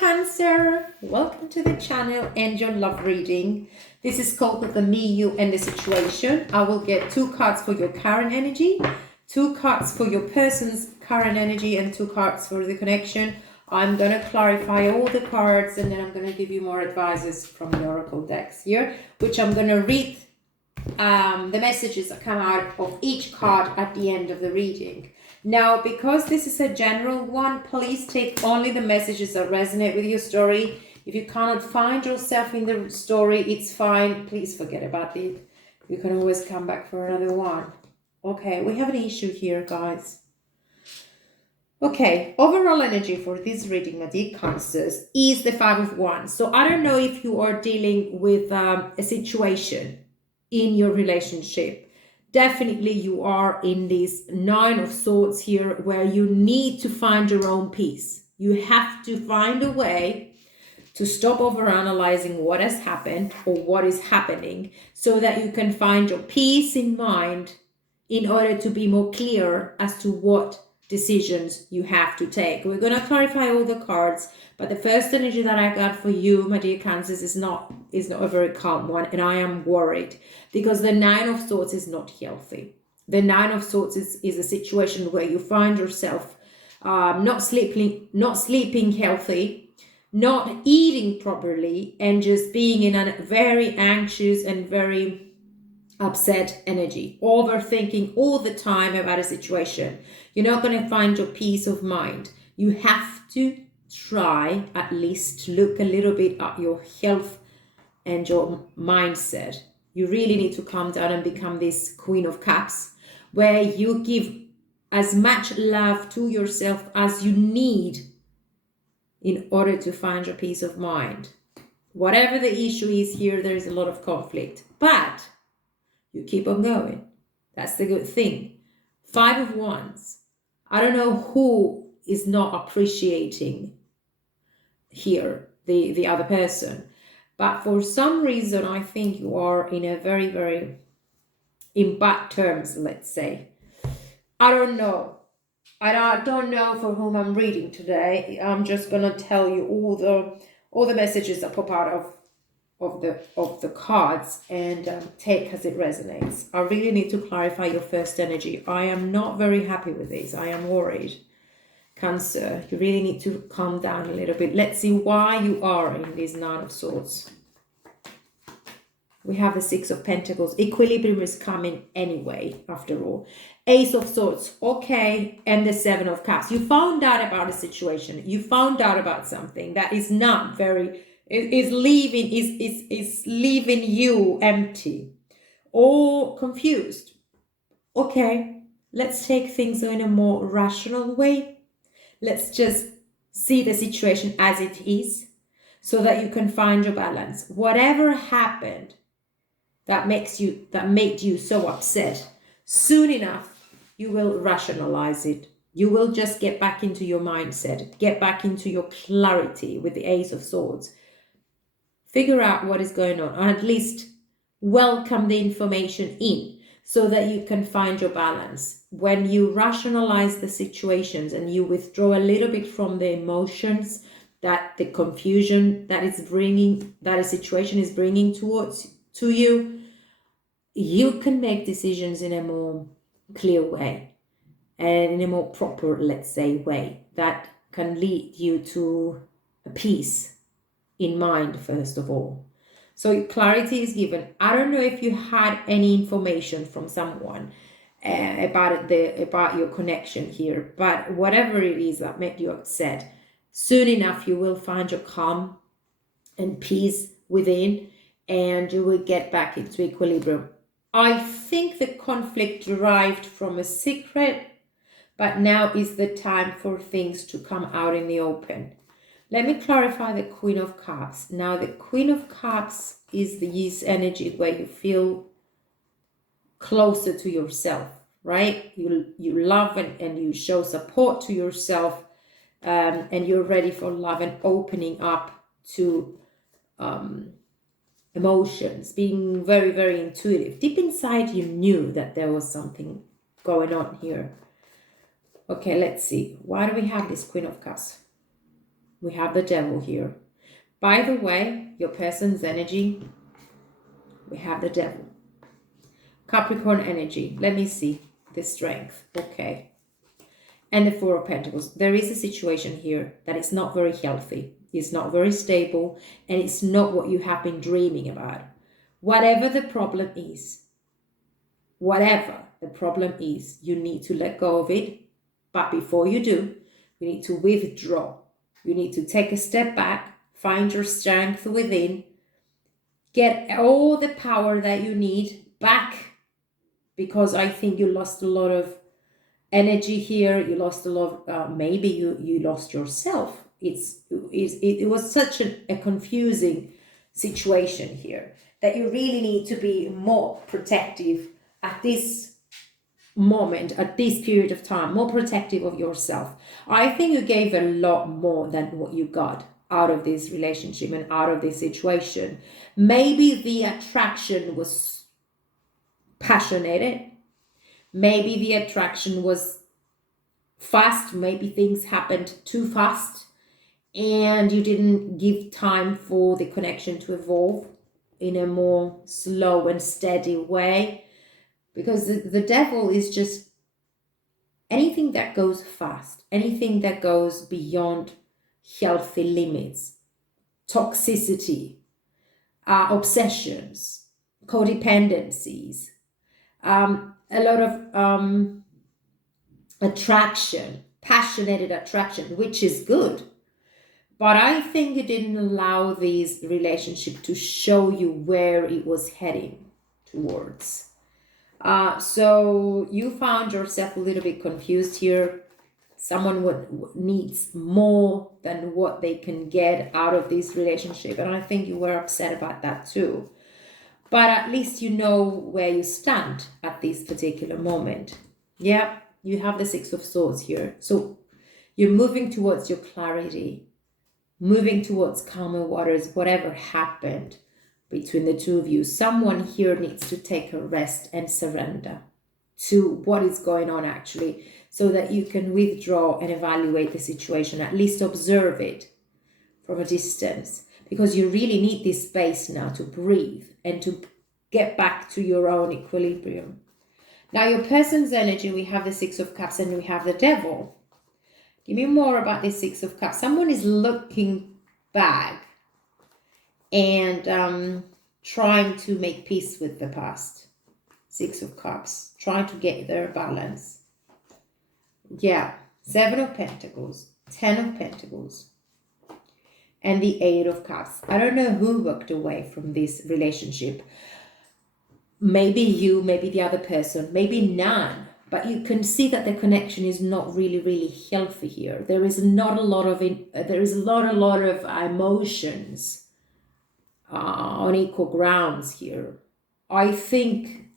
Cancer, welcome to the channel and your love reading. This is called the me, you and the situation. I will get 2 cards for your current energy, 2 cards for your person's current energy, and 2 cards for the connection. I'm going to clarify all the cards and then I'm going to give you more advices from the oracle decks here, which I'm going to read the messages that come out of each card at the end of the reading. Now, because this is a general one, please take only the messages that resonate with your story. If you cannot find yourself in the story, it's fine. Please forget about it. You can always come back for another one. Okay, we have an issue here, guys. Okay, overall energy for this reading, my dear Cancers, is the 5 of Wands. So I don't know if you are dealing with a situation in your relationship. Definitely you are in this 9 of Swords here where you need to find your own peace. You have to find a way to stop overanalyzing what has happened or what is happening so that you can find your peace in mind in order to be more clear as to what decisions you have to take. We're going to clarify all the cards, but the first energy that I got for you, my dear Cancers, is not a very calm one, and I am worried because the 9 of Swords is not healthy. The 9 of Swords is a situation where you find yourself not sleeping healthy, not eating properly, and just being in a very anxious and very upset energy, overthinking all the time about a situation. You're not going to find your peace of mind. You have to try at least to look a little bit at your health and your mindset. You really need to calm down and become this Queen of Cups, where you give as much love to yourself as you need in order to find your peace of mind. Whatever the issue is here, there is a lot of conflict, but you keep on going. That's the good thing. 5 of Wands. I don't know who is not appreciating here the other person, but for some reason I think you are in a very, very in bad terms, let's say. I don't know. I don't know for whom I'm reading today. I'm just gonna tell you all the messages that pop out of the cards and take as it resonates. I really need to clarify your first energy. I am not very happy with this. I am worried. Cancer, you really need to calm down a little bit. Let's see why you are in this 9 of Swords. We have the 6 of Pentacles. Equilibrium is coming anyway, after all. Ace of Swords, okay, and the 7 of Cups. You found out about a situation. You found out about something that is not very... is leaving you empty or confused. Okay, let's take things in a more rational way. Let's just see the situation as it is so that you can find your balance. Whatever happened that made you so upset, soon enough you will rationalize it. You will just get back into your mindset, get back into your clarity with the Ace of Swords. Figure out what is going on, or at least welcome the information in so that you can find your balance. When you rationalize the situations and you withdraw a little bit from the emotions that the confusion that a situation is bringing to you, you can make decisions in a more clear way and in a more proper, let's say, way that can lead you to a peace in mind, first of all. So clarity is given. I don't know if you had any information from someone about your connection here, but whatever it is that made you upset, soon enough you will find your calm and peace within, and you will get back into equilibrium. I think the conflict derived from a secret, but now is the time for things to come out in the open. Let me clarify the Queen of Cups. Now, the Queen of Cups is this energy where you feel closer to yourself, right? You love and you show support to yourself, and you're ready for love and opening up to emotions, being very, very intuitive. Deep inside, you knew that there was something going on here. Okay, let's see. Why do we have this Queen of Cups? We have the Devil here. By the way, your person's energy, we have the Devil. Capricorn energy, let me see the Strength. Okay. And the Four of Pentacles. There is a situation here that is not very healthy. It's not very stable, and it's not what you have been dreaming about. Whatever the problem is, you need to let go of it. But before you do, you need to withdraw. You need to take a step back, find your strength within, get all the power that you need back, because I think you lost a lot of energy here. You lost a lot of, maybe you lost yourself. It was such a confusing situation here that you really need to be more protective at this moment, at this period of time, more protective of yourself. I think you gave a lot more than what you got out of this relationship and out of this situation. Maybe the attraction was passionate. Maybe the attraction was fast. Maybe things happened too fast and you didn't give time for the connection to evolve in a more slow and steady way. Because the Devil is just anything that goes fast, anything that goes beyond healthy limits, toxicity, obsessions, codependencies, a lot of attraction, passionate attraction, which is good. But I think you didn't allow this relationship to show you where it was heading towards. So you found yourself a little bit confused here. Someone needs more than what they can get out of this relationship. And I think you were upset about that too. But at least you know where you stand at this particular moment. Yeah, you have the Six of Swords here. So you're moving towards your clarity, moving towards calmer waters, whatever happened between the two of you. Someone here needs to take a rest and surrender to what is going on actually, so that you can withdraw and evaluate the situation, at least observe it from a distance, because you really need this space now to breathe and to get back to your own equilibrium. Now your person's energy, we have the Six of Cups and we have the Devil. Give me more about this Six of Cups. Someone is looking back and trying to make peace with the past. Six of Cups, trying to get their balance. Yeah, Seven of Pentacles, Ten of Pentacles, and the Eight of Cups. I don't know who walked away from this relationship. Maybe you, maybe the other person, maybe none. But you can see that the connection is not really healthy here. There is not a lot of emotions on equal grounds here. I think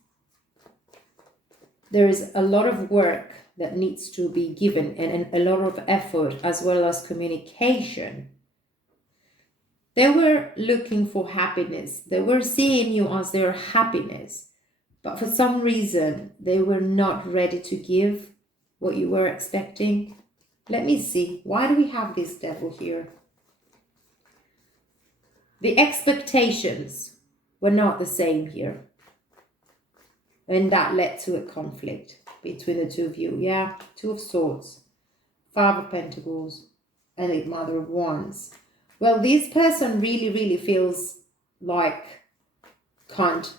there is a lot of work that needs to be given and a lot of effort as well as communication. They were looking for happiness. They were seeing you as their happiness. But for some reason, they were not ready to give what you were expecting. Let me see. Why do we have this Devil here? The expectations were not the same here. And that led to a conflict between the two of you. Yeah, Two of Swords, Five of Pentacles, and the Mother of Wands. Well, this person really feels like can't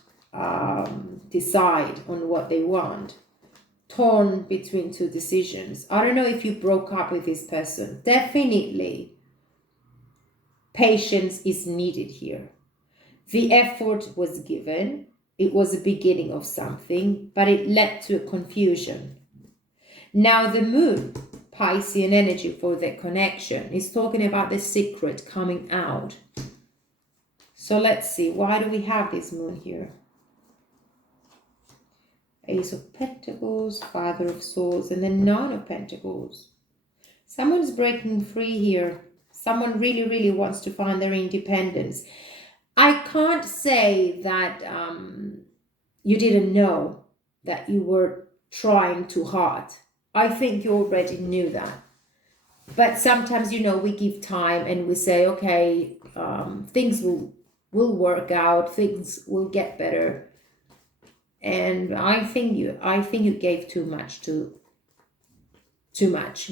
decide on what they want. Torn between two decisions. I don't know if you broke up with this person. Definitely patience is needed here. The effort was given. It was the beginning of something, but it led to a confusion. Now the Moon, Piscean energy for the connection, is talking about the secret coming out. So let's see, why do we have this Moon here? Ace of Pentacles, Father of Swords, and then Nine of Pentacles. Someone's breaking free here. Someone really wants to find their independence. I can't say that you didn't know that you were trying too hard. I think you already knew that. But sometimes, we give time and we say, okay, things will work out, things will get better. And I think you gave too much,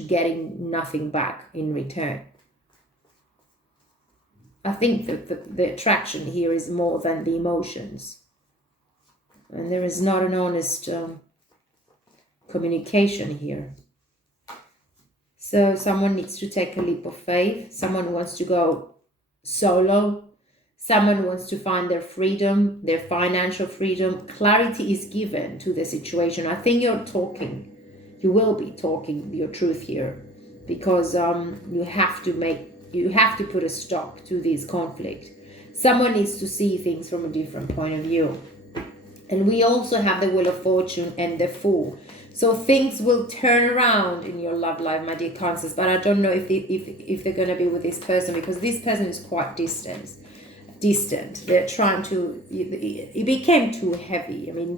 getting nothing back in return. I think that the attraction here is more than the emotions, and there is not an honest communication here. So someone needs to take a leap of faith. Someone wants to go solo. Someone wants to find their freedom, their financial freedom. Clarity is given to the situation. I think you will be talking your truth here, because you have to put a stop to this conflict. Someone needs to see things from a different point of view. And we also have the Wheel of Fortune and the Fool. So things will turn around in your love life, my dear Cancers. But I don't know if they're going to be with this person, because this person is quite distant. They're trying to. It became too heavy. I mean,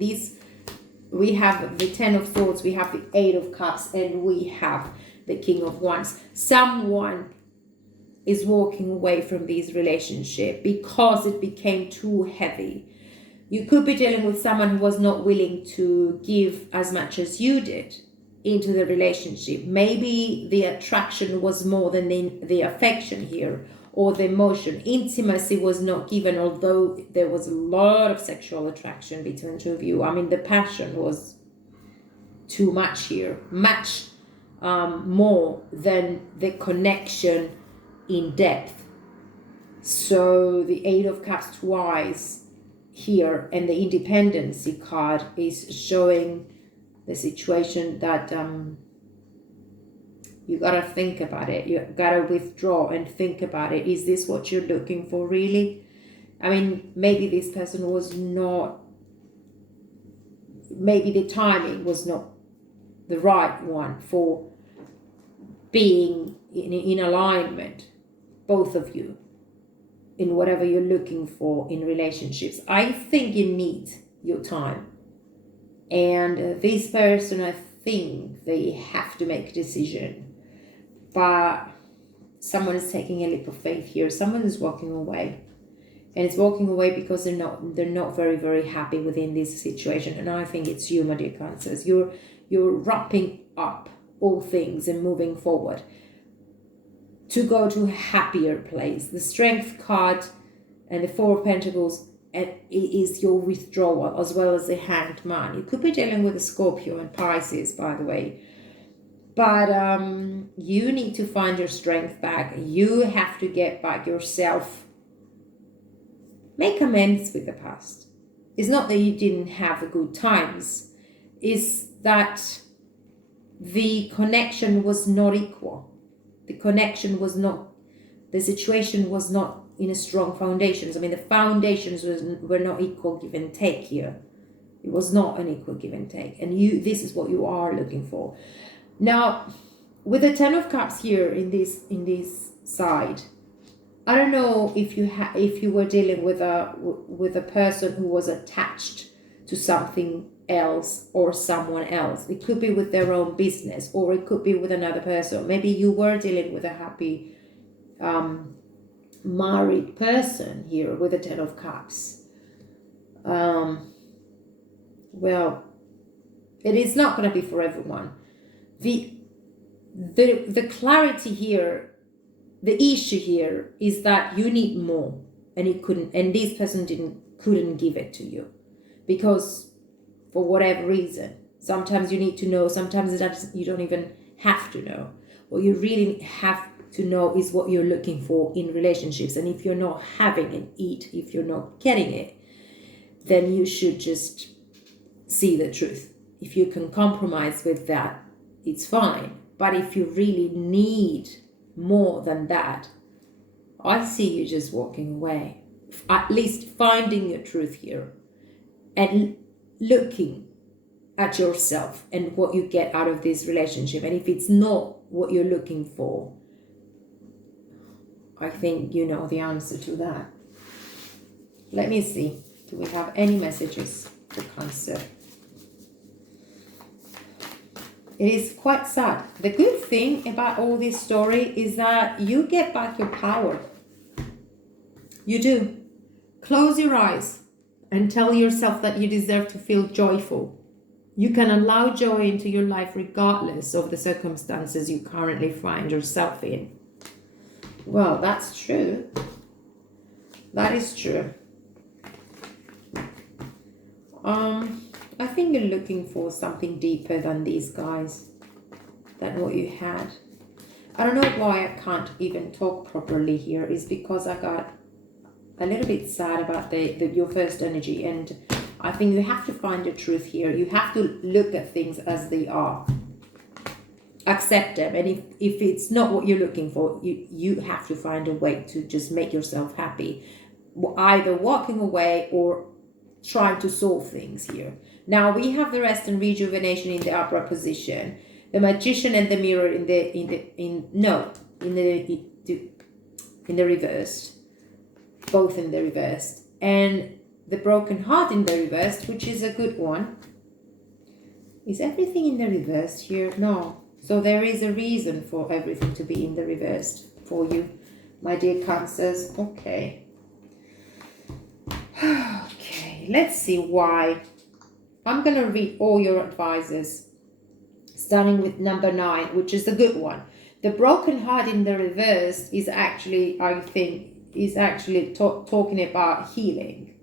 we have the Ten of Swords, we have the Eight of Cups, and we have the King of Wands. Someone is walking away from this relationship because it became too heavy. You could be dealing with someone who was not willing to give as much as you did into the relationship. Maybe the attraction was more than the affection here, or the emotion. Intimacy was not given, although there was a lot of sexual attraction between the two of you. I mean, the passion was too much here, much more than the connection in depth. So the Eight of Cups twice here, and the Independency card is showing the situation that you gotta think about it. You gotta withdraw and think about it. Is this what you're looking for, really? I mean, maybe this person was not, maybe the timing was not the right one for being in alignment, both of you, in whatever you're looking for in relationships. I think you need your time. And this person, I think they have to make a decision. But someone is taking a leap of faith here. Someone is walking away. And it's walking away because they're not very, very happy within this situation. And I think it's you, my dear Cancers. You're wrapping up all things and moving forward to go to a happier place. The Strength card and the Four of Pentacles is your withdrawal, as well as the Hanged Man. You could be dealing with a Scorpio and Pisces, by the way. But you need to find your strength back. You have to get back yourself. Make amends with the past. It's not that you didn't have good times. It's that the connection was not equal. The situation was not in a strong foundations. I mean, the foundations were not equal give and take here. It was not an equal give and take. And this is what you are looking for. Now, with the Ten of Cups here in this side, I don't know if you were dealing with a person who was attached to something else or someone else. It could be with their own business, or it could be with another person. Maybe you were dealing with a happy married person here with the Ten of Cups. Well, it is not going to be for everyone. The clarity here, the issue here is that you need more, and this person couldn't give it to you, because for whatever reason. Sometimes you need to know, sometimes you don't even have to know. What you really have to know is what you're looking for in relationships. And if you're not having it, if you're not getting it, then you should just see the truth. If you can compromise with that, it's fine. But if you really need more than that, I see you just walking away. At least finding your truth here and looking at yourself and what you get out of this relationship. And if it's not what you're looking for, I think you know the answer to that. Let me see. Do we have any messages for Cancer? It is quite sad. The good thing about all this story is that you get back your power. You do. Close your eyes and tell yourself that you deserve to feel joyful. You can allow joy into your life regardless of the circumstances you currently find yourself in. Well, that's true. That is true. I think you're looking for something deeper than these guys, than what you had. I don't know why I can't even talk properly here. It's because I got a little bit sad about your first energy, and I think you have to find the truth here. You have to look at things as they are. Accept them, and if it's not what you're looking for, you have to find a way to just make yourself happy, either walking away or trying to solve things here. Now we have the rest and rejuvenation in the upright position, the magician and the mirror in the reversed, both in the reversed, and the broken heart in the reversed, which is a good one. Is everything in the reversed here? No. So there is a reason for everything to be in the reversed for you, my dear Cancers. Okay. Okay, let's see why. I'm going to read all your advices, starting with number 9, which is a good one. The broken heart in the reversed is actually, I think, talking about healing.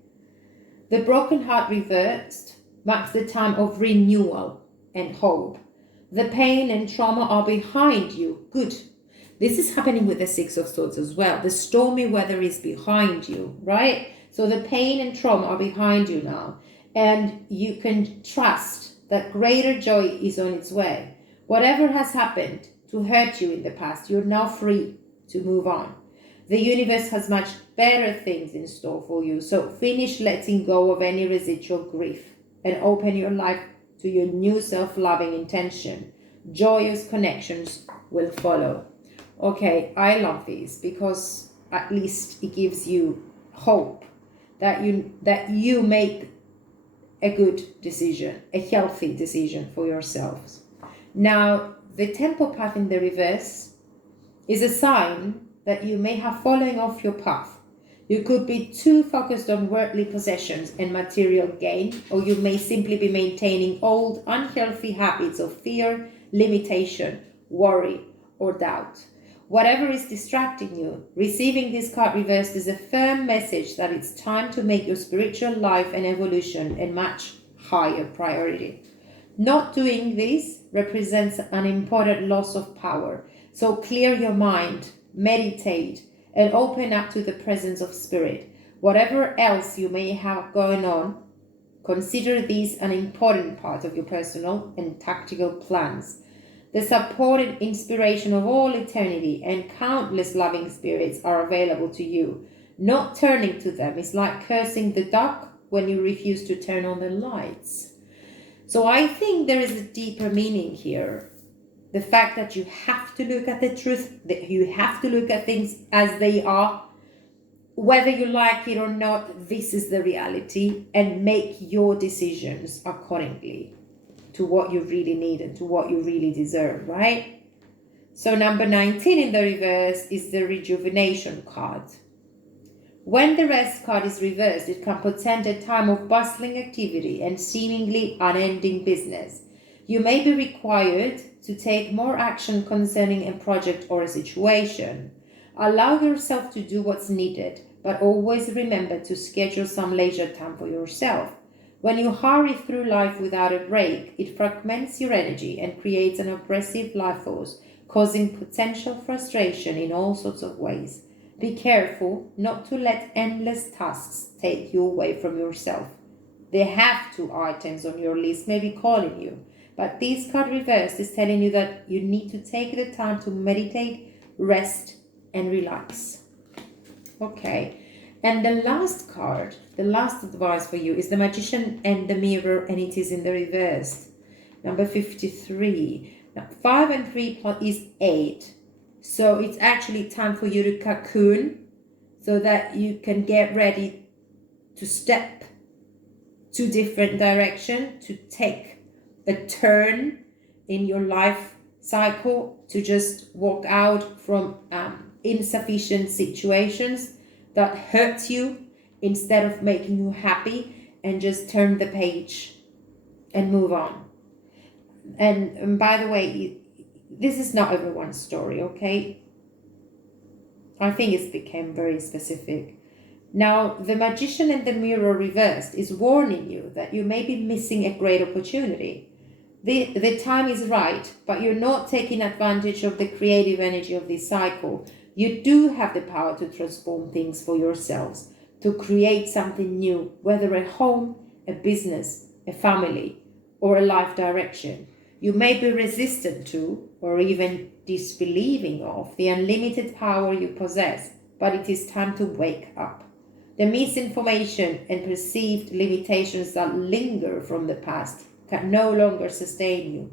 The broken heart reversed marks the time of renewal and hope. The pain and trauma are behind you. Good. This is happening with the 6 of Swords as well. The stormy weather is behind you, right? So the pain and trauma are behind you now. And you can trust that greater joy is on its way. Whatever has happened to hurt you in the past, you're now free to move on. The universe has much better things in store for you. So finish letting go of any residual grief and open your life to your new self-loving intention. Joyous connections will follow. Okay, I love this because at least it gives you hope that you make a good decision, a healthy decision for yourselves. Now, the temple path in the reverse is a sign that you may have fallen off your path. You could be too focused on worldly possessions and material gain, or you may simply be maintaining old, unhealthy habits of fear, limitation, worry, or doubt. Whatever is distracting you, receiving this card reversed is a firm message that it's time to make your spiritual life and evolution a much higher priority. Not doing this represents an important loss of power, so clear your mind, meditate, and open up to the presence of spirit. Whatever else you may have going on, consider this an important part of your personal and tactical plans. The support and inspiration of all eternity and countless loving spirits are available to you. Not turning to them is like cursing the dark when you refuse to turn on the lights. So I think there is a deeper meaning here. The fact that you have to look at the truth, that you have to look at things as they are, whether you like it or not, this is the reality, and make your decisions accordingly to what you really need and to what you really deserve, right? So number 19 in the reverse is the rejuvenation card. When the rest card is reversed, it can portend a time of bustling activity and seemingly unending business. You may be required to take more action concerning a project or a situation. Allow yourself to do what's needed, but always remember to schedule some leisure time for yourself. When you hurry through life without a break, it fragments your energy and creates an oppressive life force, causing potential frustration in all sorts of ways. Be careful not to let endless tasks take you away from yourself. The have-to items on your list may be calling you, but this card reversed is telling you that you need to take the time to meditate, rest, and relax. Okay. And the last card, the last advice for you is the Magician and the Mirror, and it is in the reverse. Number 53. Now, 5 and 3 is 8. So it's actually time for you to cocoon so that you can get ready to step to different direction, to take a turn in your life cycle to just walk out from insufficient situations that hurt you instead of making you happy, and just turn the page and move on. And by the way, this is not everyone's story, okay? I think it's become very specific. Now, the Magician and the Mirror reversed is warning you that you may be missing a great opportunity. The time is right, but you're not taking advantage of the creative energy of this cycle. You do have the power to transform things for yourselves, to create something new, whether a home, a business, a family, or a life direction. You may be resistant to, or even disbelieving of, the unlimited power you possess, but it is time to wake up. The misinformation and perceived limitations that linger from the past can no longer sustain you.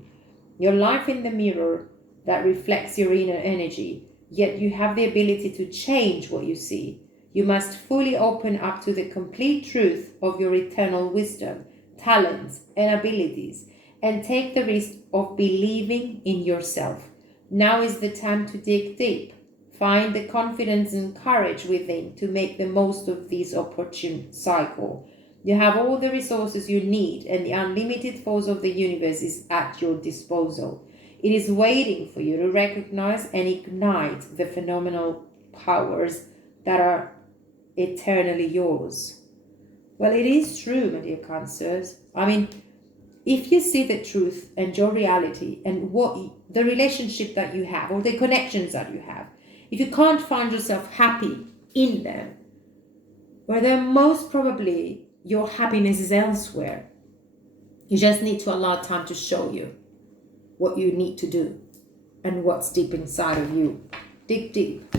Your life in the mirror that reflects your inner energy, yet you have the ability to change what you see. You must fully open up to the complete truth of your eternal wisdom, talents, and abilities, and take the risk of believing in yourself. Now is the time to dig deep. Find the confidence and courage within to make the most of this opportune cycle. You have all the resources you need, and the unlimited force of the universe is at your disposal. It is waiting for you to recognize and ignite the phenomenal powers that are eternally yours. Well, it is true, my dear Cancers. I mean, if you see the truth and your reality and what the relationship that you have or the connections that you have, if you can't find yourself happy in them, well, then most probably your happiness is elsewhere. You just need to allow time to show you what you need to do and what's deep inside of you. Dig deep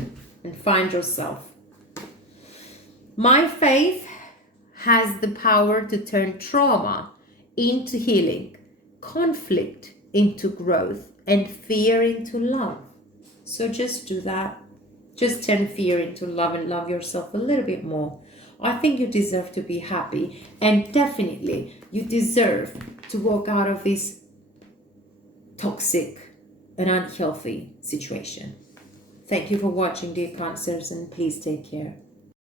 and find yourself. My faith has the power to turn trauma into healing, conflict into growth, and fear into love. So just do that. Just turn fear into love and love yourself a little bit more. I think you deserve to be happy, and definitely you deserve to walk out of this toxic and unhealthy situation. Thank you for watching, dear Cancers, and please take care.